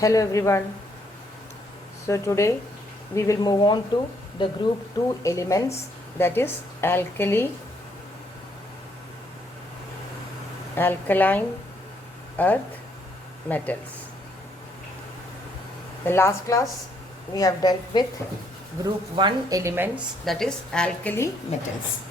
Hello everyone. So today we will move on to the group 2 elements, that is alkali, alkaline earth metals. The last class we have dealt with group 1 elements, that is alkali metals.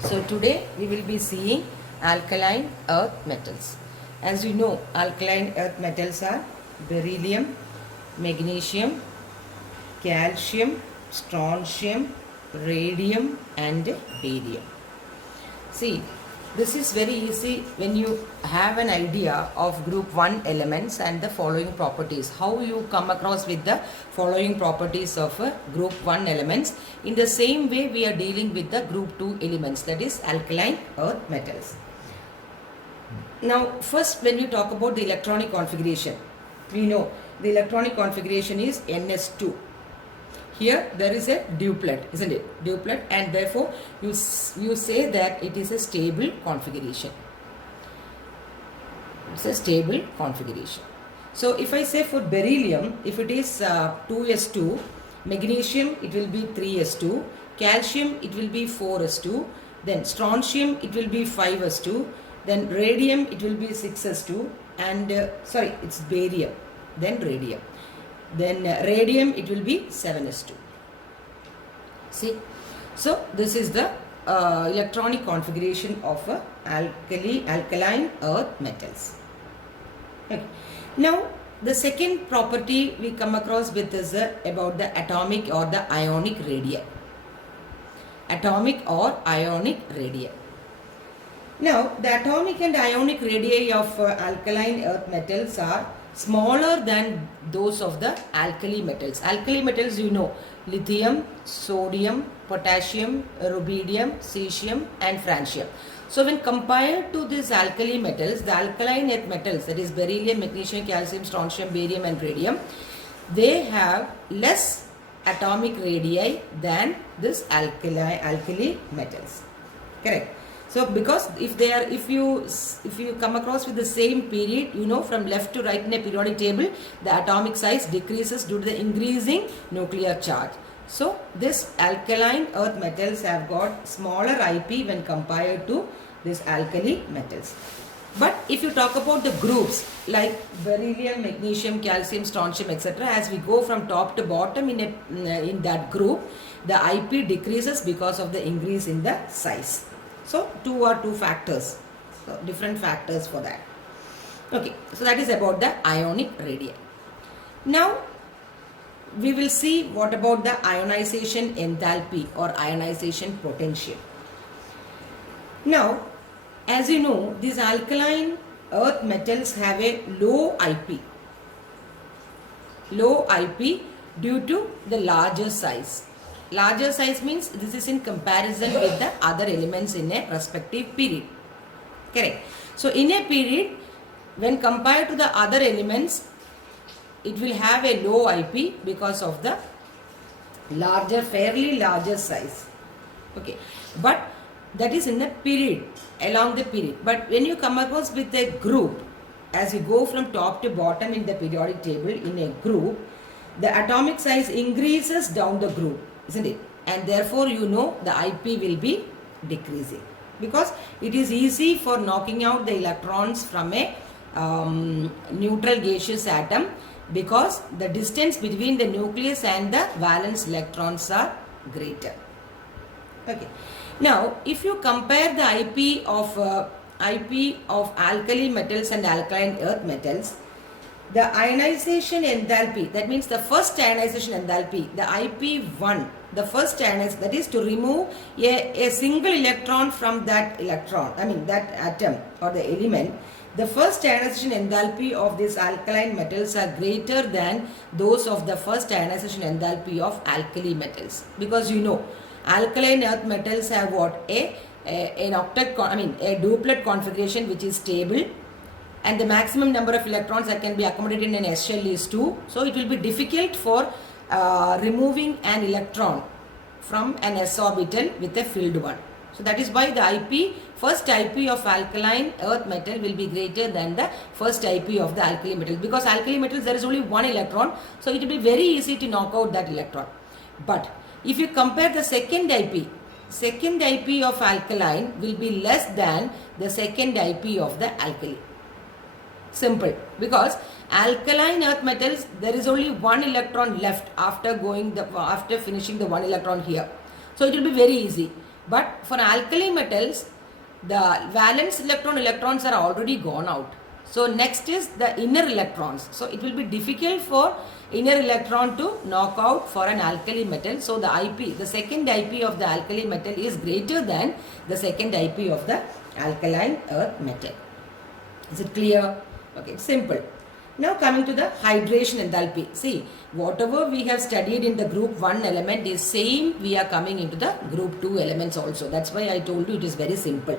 So today we will be seeing alkaline earth metals. As you know, alkaline earth metals are beryllium, magnesium, calcium, strontium, radium and barium. See, this is very easy when you have an idea of group 1 elements and the following properties. How you come across with the following properties of group 1 elements. In the same way we are dealing with the group 2 elements, that is alkaline earth metals. Now first, when you talk about the electronic configuration, we know the electronic configuration is Ns2. Here there is a duplet, isn't it? Duplet, and therefore you say that it is a stable configuration. It's a stable configuration. So if I say for beryllium, if it is 2s2, magnesium it will be 3s2, calcium it will be 4s2, then strontium it will be 5s2, then radium it will be 6s2, and it's barium, then radium. Then radium it will be 7s2. See, so this is the electronic configuration of alkaline earth metals. Okay. Now the second property we come across with is about the atomic or the ionic radii. Atomic or ionic radii. Now the atomic and ionic radii of alkaline earth metals are smaller than those of the alkali metals. Alkali metals, you know, lithium, sodium, potassium, rubidium, cesium and francium. So when compared to these alkali metals, the alkaline earth metals, that is beryllium, magnesium, calcium, strontium, barium and radium, they have less atomic radii than this alkali metals. Correct. So because if you come across with the same period, you know, from left to right in a periodic table, the atomic size decreases due to the increasing nuclear charge. So this alkaline earth metals have got smaller IP when compared to this alkali metals. But if you talk about the groups like beryllium, magnesium, calcium, strontium, etc., as we go from top to bottom in that group, the IP decreases because of the increase in the size. So two factors, so different factors for that. Okay, so that is about the ionic radii. Now we will see what about the ionization enthalpy or ionization potential. Now, as you know, these alkaline earth metals have a low IP. Low IP due to the larger size. Larger size means this is in comparison with the other elements in a respective period. Correct. So in a period, when compared to the other elements, it will have a low IP because of the fairly larger size. Okay. But that is in the period, along the period. But when you come across with a group, as you go from top to bottom in the periodic table in a group, the atomic size increases down the group, isn't it? And therefore you know the IP will be decreasing because it is easy for knocking out the electrons from a neutral gaseous atom because the distance between the nucleus and the valence electrons are greater. Okay. Now if you compare the IP of alkali metals and alkaline earth metals, the ionization enthalpy, that means the first ionization enthalpy, the IP1, the first ionization, that is to remove a single electron from that that atom or the element, the first ionization enthalpy of these alkaline metals are greater than those of the first ionization enthalpy of alkali metals. Because you know, alkaline earth metals have what? A duplet configuration which is stable, and the maximum number of electrons that can be accommodated in an S shell is 2. So it will be difficult for removing an electron from an S orbital with a filled one. So that is why the IP, first IP of alkaline earth metal will be greater than the first IP of the alkali metal, because alkali metals there is only one electron, so it will be very easy to knock out that electron. But if you compare the second IP of alkaline will be less than the second IP of the alkali. Simple, because alkaline earth metals there is only one electron left after finishing the one electron here, so it will be very easy. But for alkali metals, the valence electrons are already gone out. So next is the inner electrons. So it will be difficult for inner electron to knock out for an alkali metal. So the second IP of the alkali metal is greater than the second IP of the alkaline earth metal. Is it clear? Okay, simple. Now coming to the hydration enthalpy. See, whatever we have studied in the group 1 element is same we are coming into the group 2 elements also. That's why I told you it is very simple.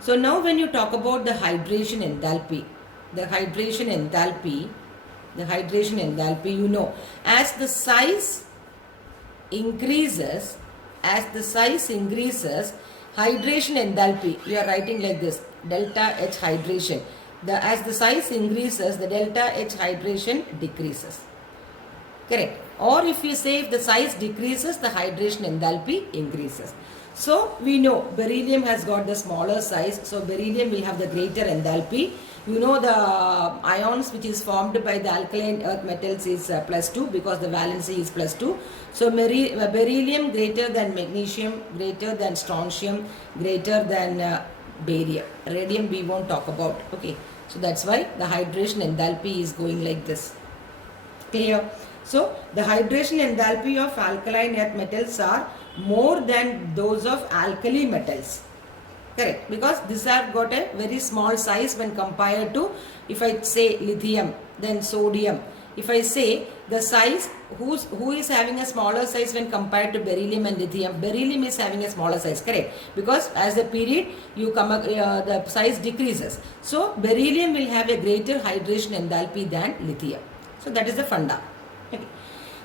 So now when you talk about the hydration enthalpy, you know, as the size increases, hydration enthalpy, you are writing like this, delta H hydration. As the size increases, the delta H hydration decreases. Correct. Or if you say if the size decreases, the hydration enthalpy increases. So we know beryllium has got the smaller size, so beryllium will have the greater enthalpy. You know the ions which is formed by the alkaline earth metals is +2, because the valency is +2. So beryllium greater than magnesium, greater than strontium, greater than barium. Radium we won't talk about. Okay. So that's why the hydration enthalpy is going like this. Clear? So the hydration enthalpy of alkaline earth metals are more than those of alkali metals. Correct? Because these have got a very small size when compared to, if I say lithium, then sodium. If I say the size, who is having a smaller size when compared to beryllium and lithium? Beryllium is having a smaller size, correct? Because as the period the size decreases. So beryllium will have a greater hydration enthalpy than lithium. So that is the funda. Okay.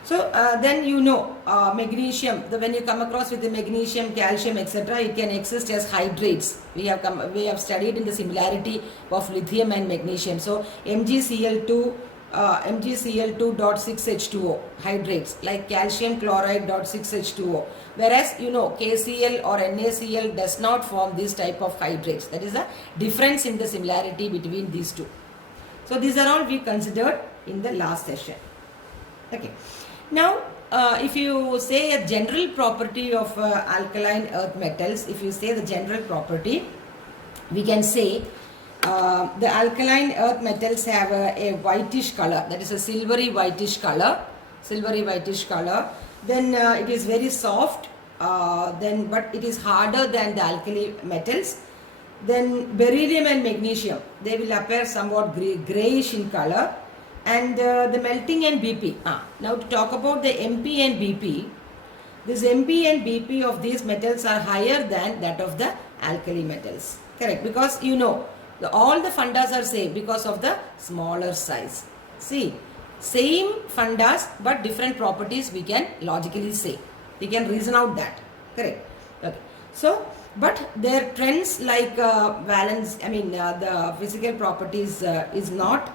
So then you know magnesium. When you come across with the magnesium, calcium, etc., it can exist as hydrates. We have studied in the similarity of lithium and magnesium. So MgCl2.6H2O hydrates, like calcium chloride .6H2O, whereas you know KCl or NaCl does not form this type of hydrates. That is the difference in the similarity between these two. So these are all we considered in the last session. Okay. Now if you say a general property of alkaline earth metals, if you say the general property, we can say the alkaline earth metals have a whitish color, that is a silvery whitish color. Then it is very soft, but it is harder than the alkali metals. Then beryllium and magnesium, they will appear somewhat grayish in color. And the melting and BP. Now to talk about the MP and BP, this MP and BP of these metals are higher than that of the alkali metals. Correct, because you know all the fundas are same because of the smaller size. See, same fundas but different properties we can logically say. We can reason out that. Correct. Okay. So, but their trends like the physical properties is not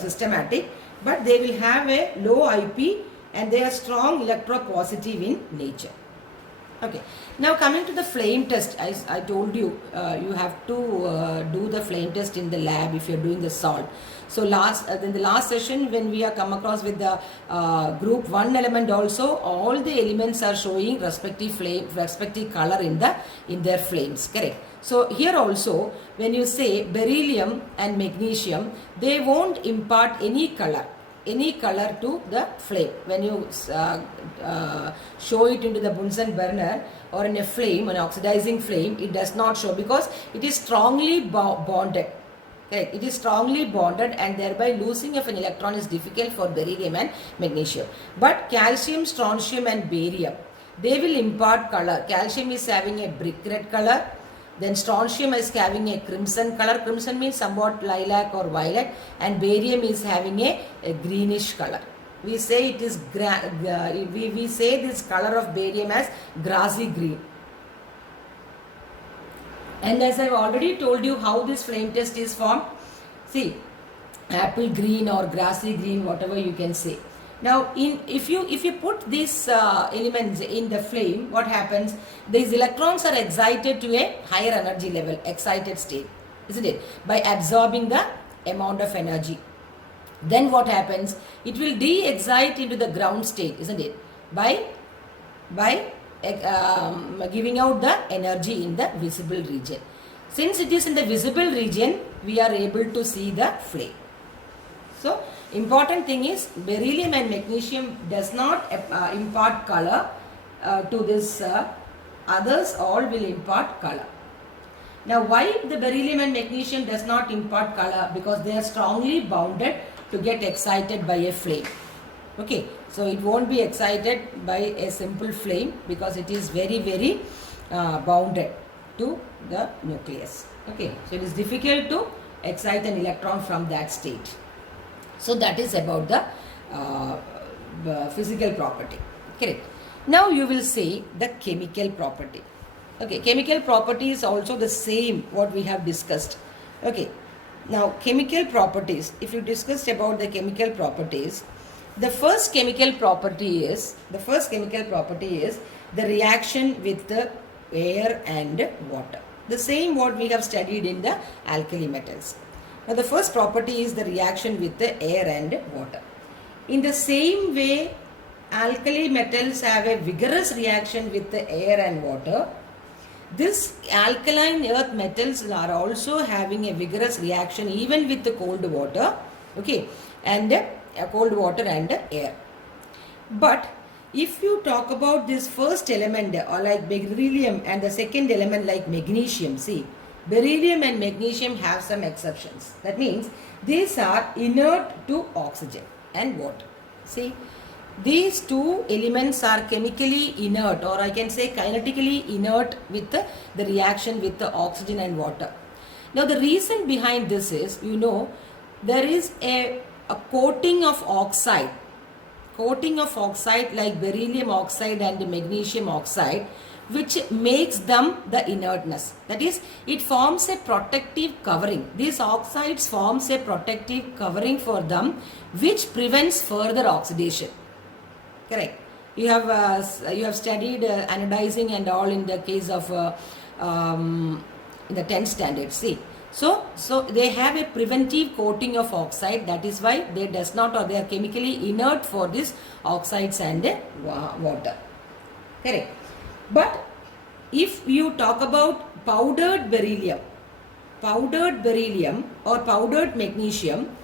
systematic, but they will have a low IP and they are strong electropositive in nature. Okay. Now coming to the flame test, I told you, you have to do the flame test in the lab if you are doing the salt. So in the last session when we are come across with the group 1 element also, all the elements are showing respective color in their flames, correct? So here also when you say beryllium and magnesium, they won't impart any color to the flame. When you show it into the Bunsen burner or in a flame, an oxidizing flame, it does not show because it is strongly bonded. Correct. It is strongly bonded and thereby losing of an electron is difficult for beryllium and magnesium. But calcium, strontium and barium, they will impart color. Calcium is having a brick red color. Then strontium is having a crimson color. Crimson means somewhat lilac or violet. And barium is having a greenish color. We say it is we say this color of barium as grassy green. And as I've already told you how this flame test is formed, see, apple green or grassy green, whatever you can say. Now, if you put these elements in the flame, what happens? These electrons are excited to a higher energy level, excited state, isn't it? By absorbing the amount of energy. Then what happens? It will de-excite into the ground state, isn't it? By giving out the energy in the visible region. Since it is in the visible region, we are able to see the flame. So, important thing is beryllium and magnesium does not impart color to this. Others all will impart color. Now, why the beryllium and magnesium does not impart color? Because they are strongly bounded to get excited by a flame. Okay, so it won't be excited by a simple flame because it is very bounded to the nucleus. Okay, so it is difficult to excite an electron from that state. So that is about the physical property. Correct. Now you will say the chemical property. Okay, chemical property is also the same what we have discussed. Okay, now chemical properties, if you discussed about the chemical properties, the first chemical property is the reaction with the air and water. The same what we have studied in the alkali metals. Now the first property is the reaction with the air and water. In the same way, alkali metals have a vigorous reaction with the air and water. This alkaline earth metals are also having a vigorous reaction even with the cold water. Okay, and cold water and air. But if you talk about this first element or like beryllium and the second element like magnesium, see, beryllium and magnesium have some exceptions. That means these are inert to oxygen and water. See, these two elements are chemically inert, or I can say kinetically inert with the reaction with the oxygen and water. Now the reason behind this is, there is a coating of oxide like beryllium oxide and magnesium oxide, which makes them the inertness. That is, it forms a protective covering. These oxides forms a protective covering for them, which prevents further oxidation. Correct. You have studied anodizing and all in the case of in the 10th standard. See, so they have a preventive coating of oxide. That is why they are chemically inert for this oxides and water. Correct. But if you talk about powdered beryllium or powdered magnesium,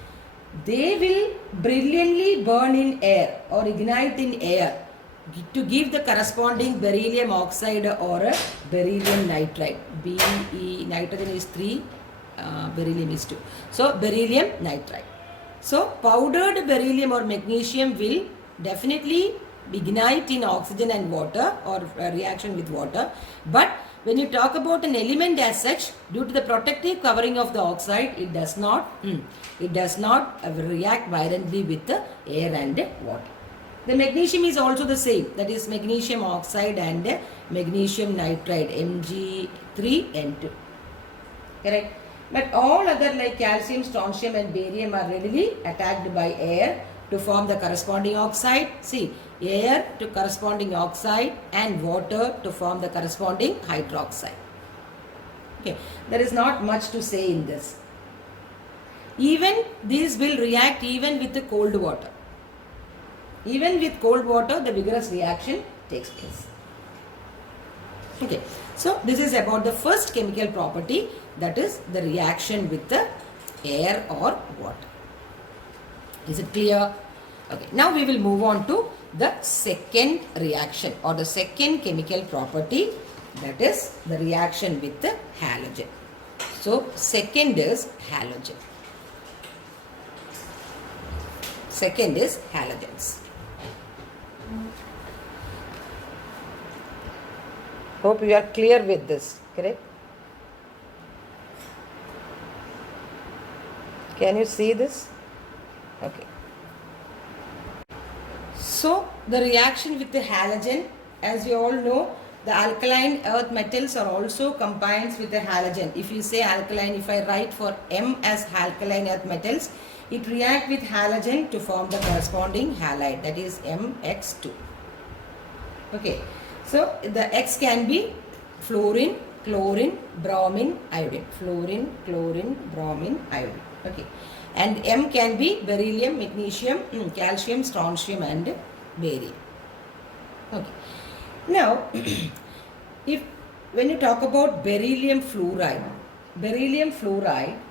they will brilliantly burn in air or ignite in air to give the corresponding beryllium oxide or a beryllium nitride. Nitrogen is 3, beryllium is 2. So beryllium nitride. So powdered beryllium or magnesium will definitely ignite in oxygen and water or reaction with water. But when you talk about an element as such, due to the protective covering of the oxide, it does not react violently with the air and water. The magnesium is also the same. That is magnesium oxide and magnesium nitride, Mg3N2. Correct. But all other like calcium, strontium and barium are readily attacked by air to form the corresponding oxide. See, air to corresponding oxide and water to form the corresponding hydroxide. Okay, there is not much to say in this. Even these will react even with the cold water. Even with cold water, the vigorous reaction takes place. Okay, so this is about the first chemical property, that is the reaction with the air or water. Is it clear? Okay, now we will move on to the second reaction or the second chemical property, that is the reaction with the halogen. So second is halogen. Second is halogens. Hope you are clear with this, correct? Can you see this? Okay. So the reaction with the halogen, as you all know, The alkaline earth metals are also combined with the halogen. If you say alkaline, if I write for M as alkaline earth metals, it react with halogen to form the corresponding halide, that is MX2. Okay, so the X can be fluorine, chlorine, bromine, iodine. Fluorine, chlorine, bromine, iodine. Okay, and M can be beryllium, magnesium, calcium, strontium and barium. Okay. Now, when you talk about beryllium fluoride,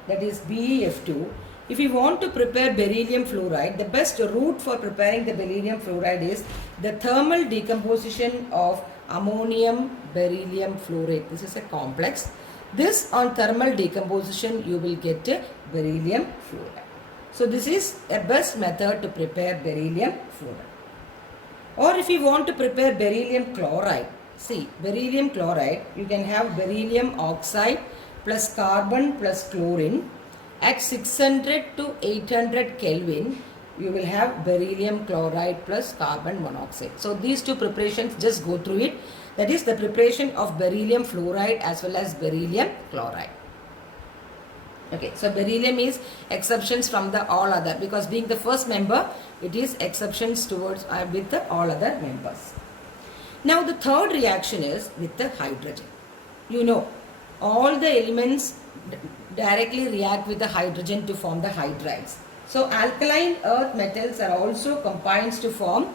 that is BeF2, if you want to prepare beryllium fluoride, the best route for preparing the beryllium fluoride is the thermal decomposition of ammonium beryllium fluoride. This is a complex. This on thermal decomposition you will get beryllium fluoride. So this is a best method to prepare beryllium fluoride. Or if you want to prepare beryllium chloride, see, beryllium chloride, you can have beryllium oxide plus carbon plus chlorine. At 600 to 800 Kelvin, you will have beryllium chloride plus carbon monoxide. So these two preparations, just go through it. That is the preparation of beryllium fluoride as well as beryllium chloride. Okay, so beryllium is exceptions from the all other, because being the first member, it is exceptions towards with the all other members. Now the third reaction is with the hydrogen. You know, all the elements directly react with the hydrogen to form the hydrides. So alkaline earth metals are also combined to form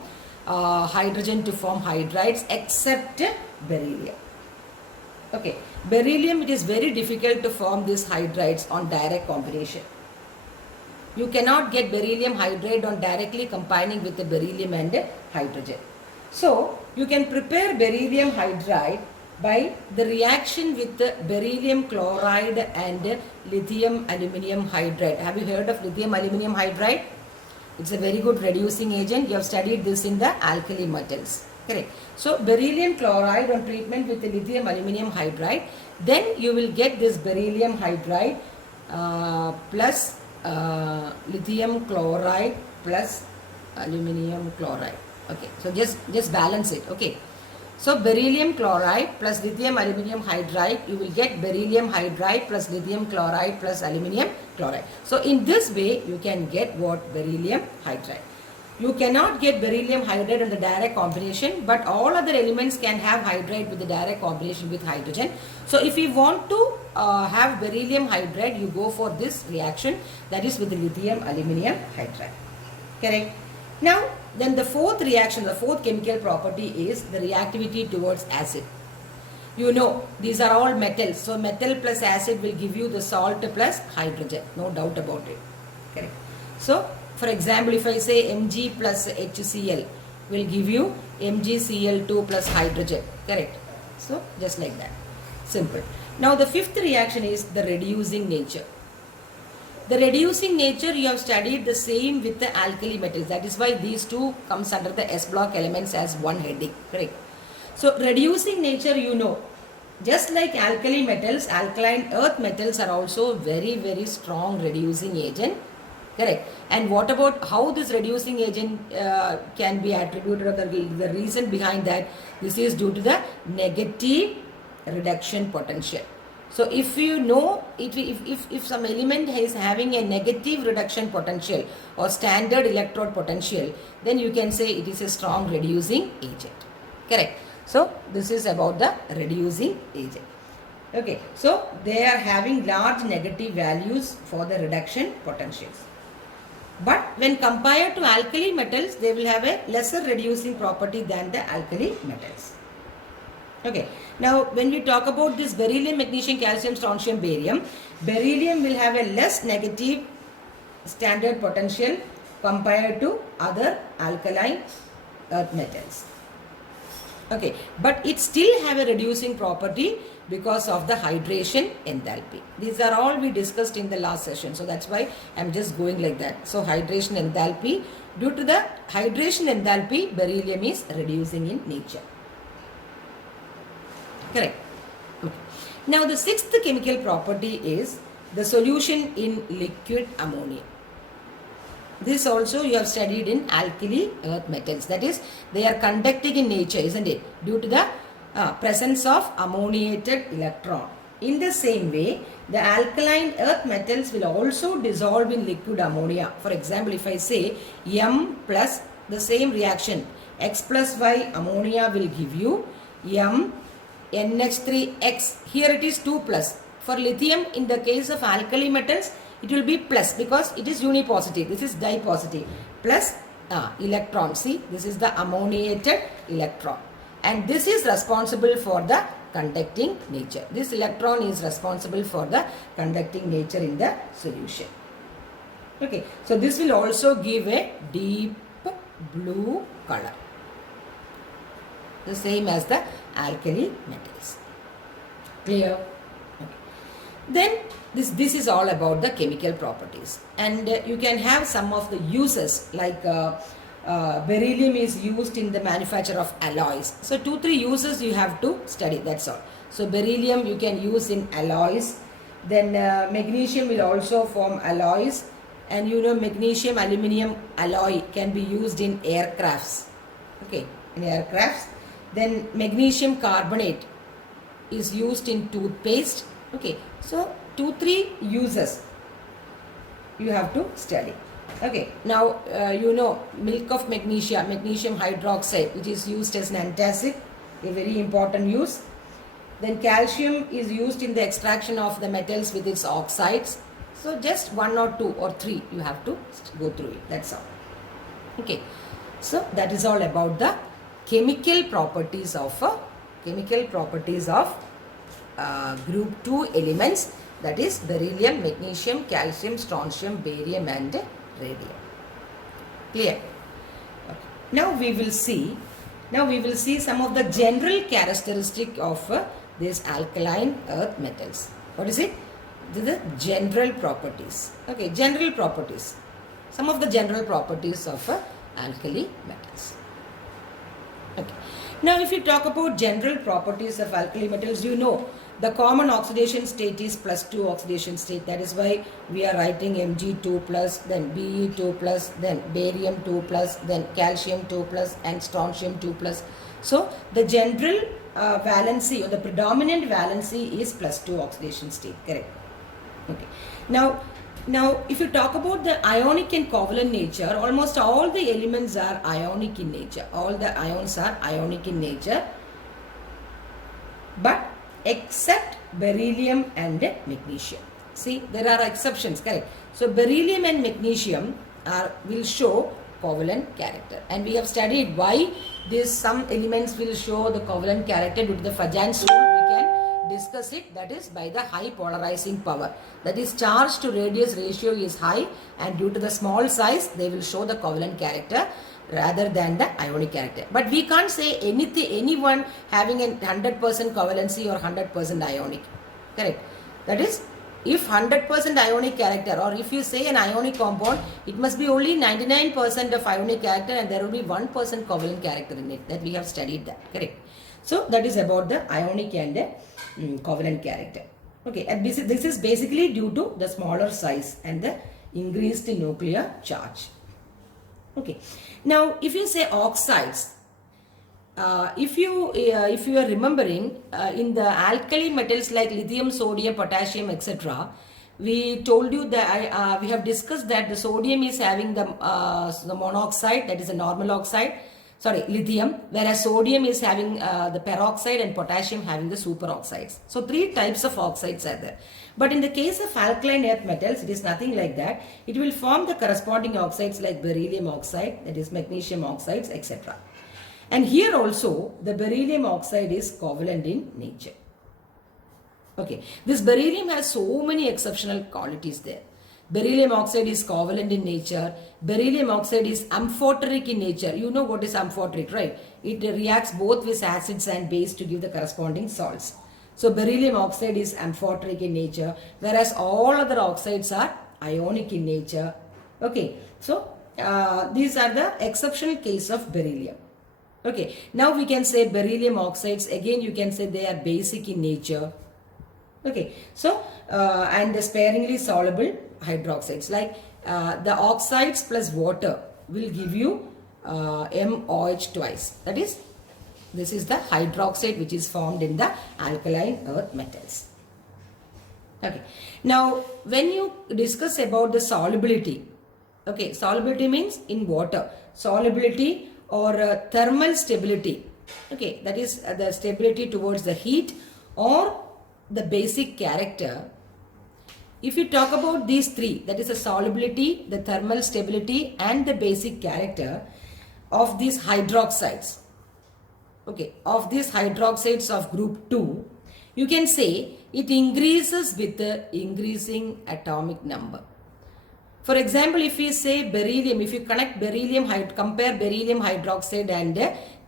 hydrogen to form hydrides except beryllium. Okay, beryllium, it is very difficult to form these hydrides on direct combination. You cannot get beryllium hydride on directly combining with the beryllium and hydrogen. So you can prepare beryllium hydride by the reaction with the beryllium chloride and lithium aluminium hydride. Have you heard of lithium aluminium hydride? It's a very good reducing agent. You have studied this in the alkali metals. Correct. So beryllium chloride on treatment with the lithium aluminium hydride, then you will get this beryllium hydride plus lithium chloride plus aluminium chloride. Okay, so just balance it. Okay, so beryllium chloride plus lithium aluminium hydride, you will get beryllium hydride plus lithium chloride plus aluminium chloride. So in this way you can get what? Beryllium hydride. You cannot get beryllium hydride in the direct combination, but all other elements can have hydride with the direct combination with hydrogen. So if you want to have beryllium hydride, you go for this reaction, that is with the lithium aluminium hydride. Correct. Now then the fourth reaction, the fourth chemical property is the reactivity towards acid. You know, these are all metals. So metal plus acid will give you the salt plus hydrogen. No doubt about it. Correct. So for example, if I say Mg plus HCl will give you MgCl2 plus hydrogen. Correct. So just like that. Simple. Now the fifth reaction is the reducing nature. The reducing nature you have studied the same with the alkali metals. That is why these two comes under the S block elements as one heading. Correct. So reducing nature, you know, just like alkali metals, alkaline earth metals are also very, very strong reducing agent. Correct. And what about how this reducing agent can be attributed, or the reason behind that? This is due to the negative reduction potential. So if you know, if some element is having a negative reduction potential or standard electrode potential, then you can say it is a strong reducing agent. Correct. So this is about the reducing agent. Okay. So they are having large negative values for the reduction potentials. But when compared to alkali metals, they will have a lesser reducing property than the alkali metals. Okay. Now, when we talk about this beryllium, magnesium, calcium, strontium, barium, beryllium will have a less negative standard potential compared to other alkaline earth metals. Okay. But it still have a reducing property because of the hydration enthalpy. These are all we discussed in the last session. So that's why I'm just going like that. So hydration enthalpy, due to the hydration enthalpy, beryllium is reducing in nature. Correct. Okay. Now the sixth chemical property is the solution in liquid ammonia. This also you have studied in alkali earth metals. That is, they are conducting in nature, isn't it? Due to the presence of ammoniated electron. In the same way, the alkaline earth metals will also dissolve in liquid ammonia. For example, if I say M plus the same reaction, X plus Y ammonia will give you M NH3X. Here it is 2 plus. For lithium, in the case of alkali metals, it will be plus because it is unipositive. This is dipositive. Plus electron. See, this is the ammoniated electron. And this is responsible for the conducting nature. This electron is responsible for the conducting nature in the solution. Okay, so this will also give a deep blue color, the same as the alkali metals. Clear? Okay. Then this is all about the chemical properties, and you can have some of the uses like beryllium is used in the manufacture of alloys. So 2-3 uses you have to study, that's all. So beryllium you can use in alloys. Then magnesium will also form alloys, and you know magnesium aluminum alloy can be used in aircrafts. Okay, in aircrafts. Then magnesium carbonate is used in toothpaste. Okay, so 2-3 uses you have to study. Okay, now you know milk of magnesia, magnesium hydroxide, which is used as an antacid, a very important use. Then calcium is used in the extraction of the metals with its oxides. So just 1 or 2 or 3 you have to go through it, that's all. Okay, so that is all about the chemical properties of group 2 elements, that is beryllium, magnesium, calcium, strontium, barium and radium. Clear? Okay. Now we will see some of the general characteristic of these alkaline earth metals. What is it? The general properties. Okay, general properties. Some of the general properties of alkali metals. Okay. Now if you talk about general properties of alkali metals, you know the common oxidation state is +2 oxidation state. That is why we are writing Mg2 plus, then Be2 plus, then barium 2 plus, then calcium 2 plus and strontium 2 plus. So the general valency or the predominant valency is +2 oxidation state. Correct. Okay. Now if you talk about the ionic and covalent nature, almost all the elements are ionic in nature. All the ions are ionic in nature, but except beryllium and magnesium. See, there are exceptions, correct? So beryllium and magnesium will show covalent character, and we have studied why some elements will show the covalent character due to the Fajans rule. We can discuss it, that is by the high polarizing power, that is charge to radius ratio is high, and due to the small size they will show the covalent character rather than the ionic character. But we can't say anyone having a 100% covalency or 100% ionic. Correct. That is, if 100% ionic character, or if you say an ionic compound, it must be only 99% of ionic character and there will be 1% covalent character in it. That we have studied that. Correct. So that is about the ionic and covalent character. Okay, and this is basically due to the smaller size and the increased nuclear charge. Okay, now if you say oxides, if you are remembering, in the alkali metals like lithium, sodium, potassium, etc., we told you that we have discussed that the sodium is having the monoxide, that is a normal oxide, sorry, lithium, whereas sodium is having the peroxide and potassium having the superoxides. So 3 types of oxides are there. But in the case of alkaline earth metals, it is nothing like that. It will form the corresponding oxides like beryllium oxide, that is magnesium oxides, etc. And here also the beryllium oxide is covalent in nature. Okay, this beryllium has so many exceptional qualities there. Beryllium oxide is covalent in nature. Beryllium oxide is amphoteric in nature. You know what is amphoteric, right? It reacts both with acids and base to give the corresponding salts. So beryllium oxide is amphoteric in nature, whereas all other oxides are ionic in nature. Okay, so these are the exceptional case of beryllium. Okay, now we can say beryllium oxides, again you can say they are basic in nature. Okay, so and the sparingly soluble hydroxides, like the oxides plus water will give you MOH twice, that is This is the hydroxide which is formed in the alkaline earth metals. Okay. Now, when you discuss about the solubility, okay, solubility means in water, solubility or thermal stability, okay, that is the stability towards the heat or the basic character. If you talk about these three, that is the solubility, the thermal stability and the basic character of these hydroxides, okay, of these hydroxides of group 2, you can say it increases with the increasing atomic number. For example, if we say beryllium, if you connect beryllium, compare beryllium hydroxide and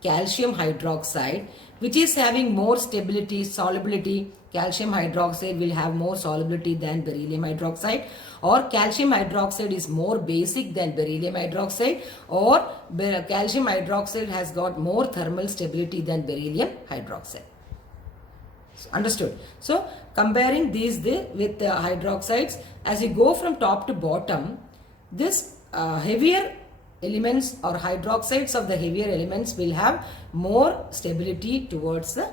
calcium hydroxide, which is having more stability, solubility, calcium hydroxide will have more solubility than beryllium hydroxide, or calcium hydroxide is more basic than beryllium hydroxide, or calcium hydroxide has got more thermal stability than beryllium hydroxide. Understood? So, comparing these with the hydroxides, as you go from top to bottom, this heavier elements or hydroxides of the heavier elements will have more stability towards the,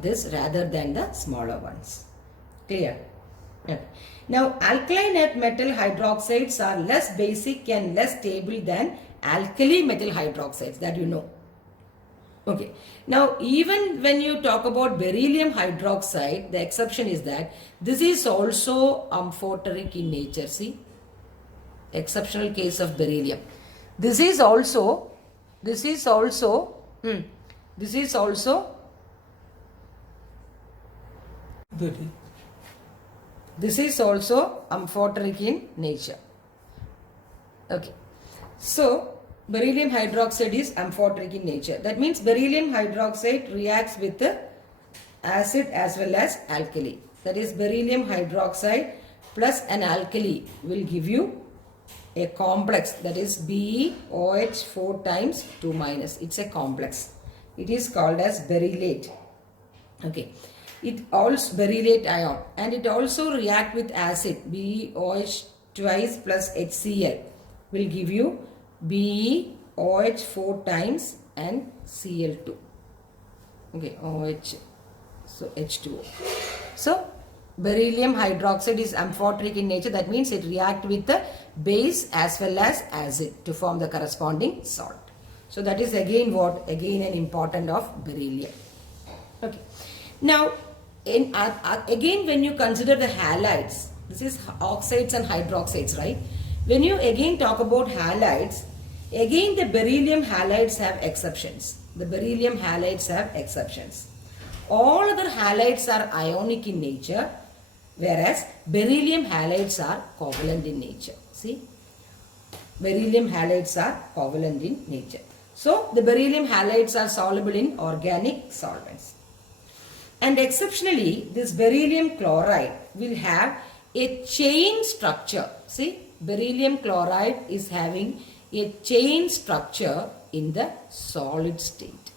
this rather than the smaller ones. Clear? Yeah. Now, alkaline earth metal hydroxides are less basic and less stable than alkali metal hydroxides, that you know. Okay. Now, even when you talk about beryllium hydroxide, the exception is that this is also amphoteric in nature. See, exceptional case of beryllium. This is also amphoteric in nature. Okay. So, beryllium hydroxide is amphoteric in nature. That means beryllium hydroxide reacts with the acid as well as alkali. That is, beryllium hydroxide plus an alkali will give you a complex, that is BeOH 4 times 2 minus. It's a complex. It is called as berylate. Okay. It also berylate ion, and it also react with acid BeOH twice plus HCl will give you BeOH 4 times and Cl2. Okay, OH, so H2O. So, beryllium hydroxide is amphoteric in nature. That means it reacts with the base as well as acid to form the corresponding salt. So, that is again what? Again an important of beryllium. Okay. Now, again when you consider the halides, this is oxides and hydroxides, right? When you again talk about halides, again the beryllium halides have exceptions. The beryllium halides have exceptions. All other halides are ionic in nature, whereas beryllium halides are covalent in nature. See, beryllium halides are covalent in nature. So, the beryllium halides are soluble in organic solvents. And exceptionally, this beryllium chloride will have a chain structure. See, beryllium chloride is having a chain structure in the solid state.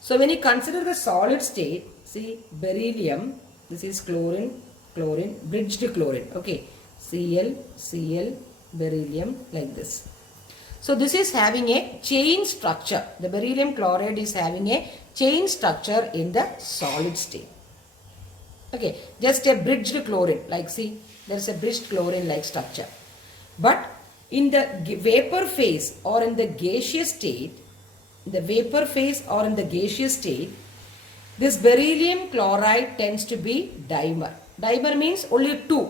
So, when you consider the solid state, see, beryllium, this is chlorine, bridged chlorine, okay, Cl, beryllium, like this. So, this is having a chain structure. The beryllium chloride is having a chain structure in the solid state. Okay, just a bridged chlorine, like see, there is a bridged chlorine like structure. But in the vapor phase or in the gaseous state, this beryllium chloride tends to be dimer. Dimer means only 2.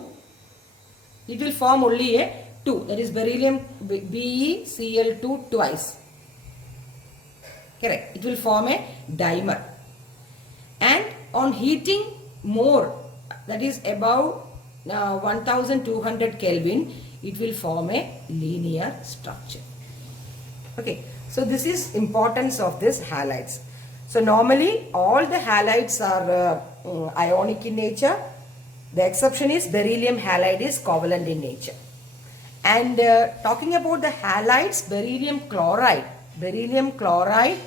It will form only a 2. That is beryllium BeCl2 twice. Correct. It will form a dimer. And on heating more, that is above 1200 Kelvin, it will form a linear structure. Okay. So, this is importance of this halides. So, normally all the halides are ionic in nature. The exception is beryllium halide is covalent in nature. And talking about the halides, beryllium chloride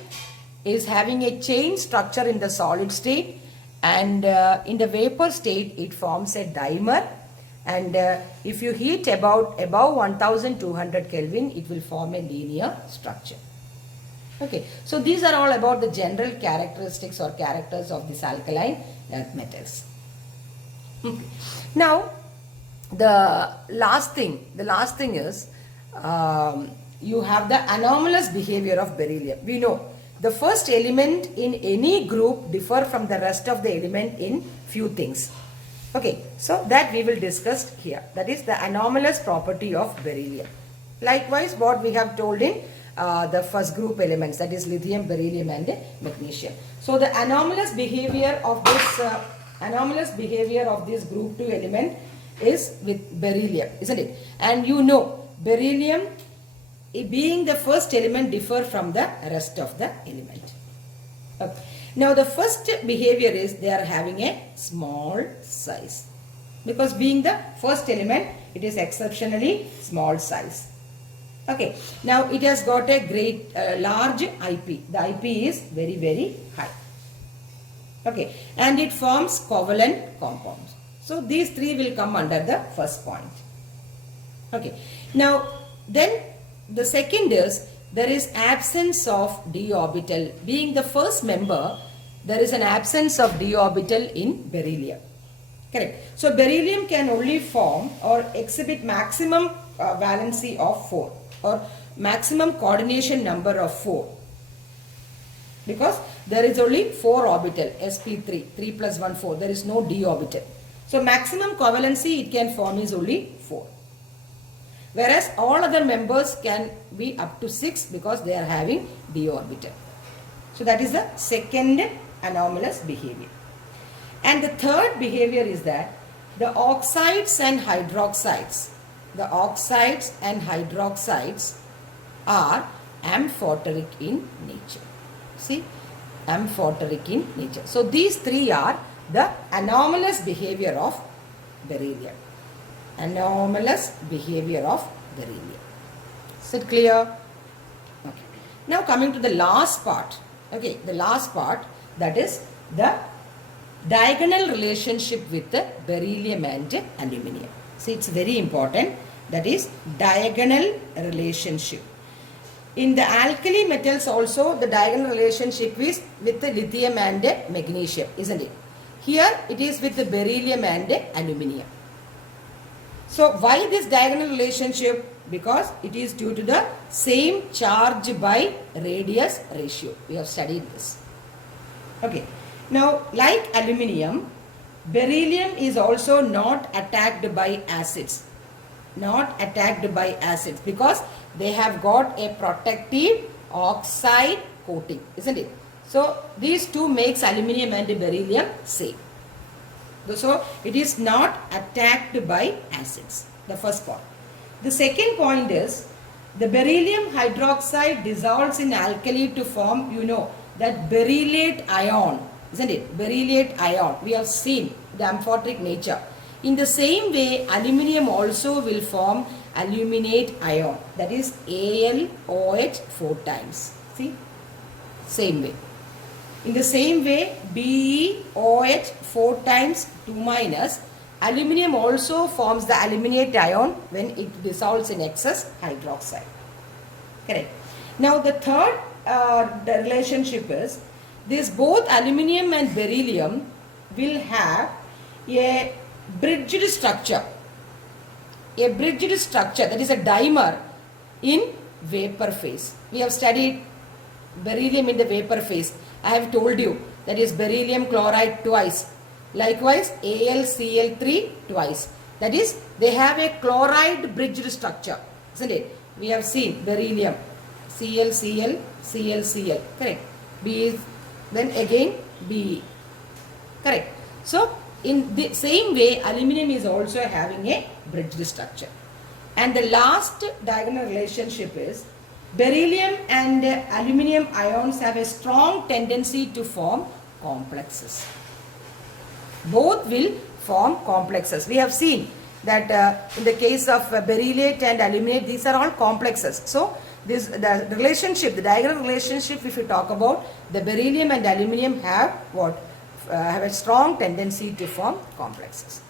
is having a chain structure in the solid state, and in the vapor state it forms a dimer, and if you heat above 1200 Kelvin, it will form a linear structure. Okay, so these are all about the general characteristics or characters of these alkaline earth metals. Okay. Now, the last thing is you have the anomalous behavior of beryllium. We know the first element in any group differ from the rest of the element in few things. Okay, so that we will discuss here. That is the anomalous property of beryllium. Likewise, what we have told in the first group elements, that is lithium, beryllium and magnesium. So the anomalous behavior of this group 2 element is with beryllium, isn't it? And you know beryllium being the first element differ from the rest of the element. Okay. Now the first behavior is they are having a small size, because being the first element it is exceptionally small size. Okay, now it has got a great large IP. The IP is very, very high. Okay, and it forms covalent compounds. So these three will come under the first point. Okay, now then the second is there is absence of d orbital. Being the first member, there is an absence of d orbital in beryllium. Correct. So beryllium can only form or exhibit maximum valency of 4 or maximum coordination number of 4, because there is only 4 orbital, sp3, 3 plus 1 4, there is no d orbital. So maximum covalency it can form is only 4, whereas all other members can be up to 6 because they are having d orbital. So that is the second anomalous behavior. And the third behavior is that the oxides and hydroxides are amphoteric in nature. See, amphoteric in nature. So these three are the anomalous behavior of beryllium. Anomalous behavior of beryllium. Is it clear? Okay. Now coming to the last part. Okay, the last part, that is the diagonal relationship with the beryllium and aluminium. See, it's very important. That is diagonal relationship. In the alkali metals also, the diagonal relationship is with the lithium and magnesium, isn't it? Here it is with the beryllium and aluminium. So why this diagonal relationship? Because it is due to the same charge by radius ratio. We have studied this. Okay. Now, like aluminium, beryllium is also not attacked by acids. Not attacked by acids because they have got a protective oxide coating, isn't it? So these two makes aluminium and beryllium same. So it is not attacked by acids. The first point. The second point is the beryllium hydroxide dissolves in alkali to form, you know, that berylate ion, isn't it? Berylate ion. We have seen the amphoteric nature. In the same way, aluminium also will form aluminate ion, that is AlOH 4 times. See? Same way. In the same way, BeOH 4 times 2 minus, aluminium also forms the aluminate ion when it dissolves in excess hydroxide. Correct. Now the third the relationship is this: both aluminium and beryllium will have a bridged structure. A bridged structure, that is a dimer in vapor phase. We have studied beryllium in the vapor phase. I have told you that is beryllium chloride twice. Likewise AlCl3 twice. That is they have a chloride bridged structure, isn't it? We have seen beryllium ClCl, ClCl, correct. B is then again Be, correct. So in the same way, aluminium is also having a bridged structure. And the last diagonal relationship is beryllium and aluminium ions have a strong tendency to form complexes. Both will form complexes. We have seen that in the case of berylate and aluminate, these are all complexes. So the relationship, the diagonal relationship, if you talk about, the beryllium and aluminium have what? Have a strong tendency to form complexes.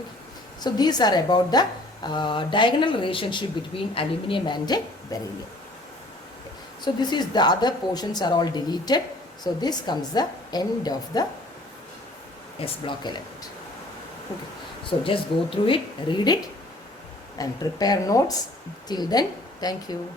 Okay. So these are about the diagonal relationship between aluminium and beryllium. So this is the other portions are all deleted. So this comes the end of the S block element. Okay. So just go through it, read it and prepare notes. Till then, thank you.